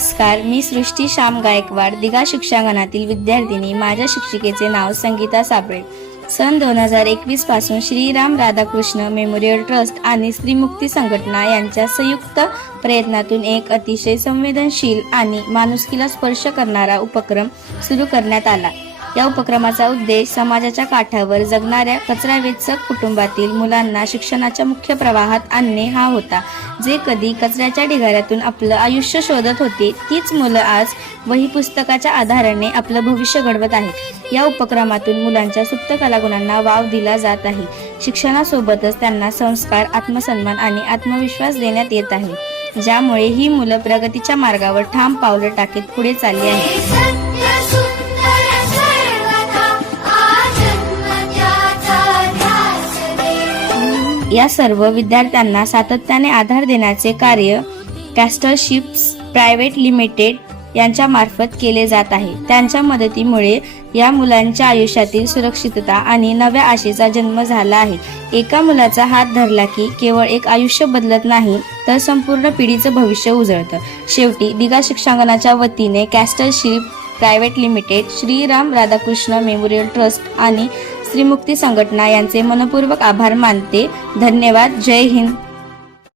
नमस्कार, मी सृष्टी श्याम गायकवाड, दिघा शिक्षांगणातील विद्यार्थिनी. माझ्या शिक्षिकेचे नाव संगीता साबळे. सन 2021 पासून श्रीराम राधाकृष्ण मेमोरियल ट्रस्ट आणि स्त्रीमुक्ती संघटना यांच्या संयुक्त प्रयत्नातून एक अतिशय संवेदनशील आणि माणुसकीला स्पर्श करणारा उपक्रम सुरू करण्यात आला. या उपक्रमाचा उद्देश समाजाच्या काठावर जगणाऱ्या कचरावेचक कुटुंबातील मुलांना शिक्षणाच्या मुख्य प्रवाहात आणणे हा होता. जे कधी कचऱ्याच्या ढिगाऱ्यातून आपलं आयुष्य शोधत होते, तीच मुलं आज वही पुस्तकाच्या आधाराने आपलं भविष्य घडवत आहेत. या उपक्रमातून मुलांच्या सुप्त कलागुणांना वाव दिला जात आहे. शिक्षणासोबतच त्यांना संस्कार, आत्मसन्मान आणि आत्मविश्वास देण्यात येत आहे, ज्यामुळे ही मुलं प्रगतीच्या मार्गावर ठाम पावलं टाकीत पुढे चालली आहेत. या सर्व विद्यार्थ्यांना सातत्याने आधार देण्याचे कार्य कॅस्टर शिप्स प्रायव्हेट लिमिटेड यांच्या मार्फत केले जात आहे. त्यांच्या मदतीमुळे या मुलांच्या आयुष्यातील सुरक्षितता आणि नव्या आशेचा जन्म झाला आहे. एका मुलाचा हात धरला की केवळ एक आयुष्य बदलत नाही, तर संपूर्ण पिढीचं भविष्य उजळतं. शेवटी दिघा शिक्षांगणाच्या वतीने castor ship private limited, Shriram Radhakrishna memorial trust आणि स्त्रीमुक्ती संघटना यांचे मनपूर्वक आभार मानते. धन्यवाद. जय हिंद.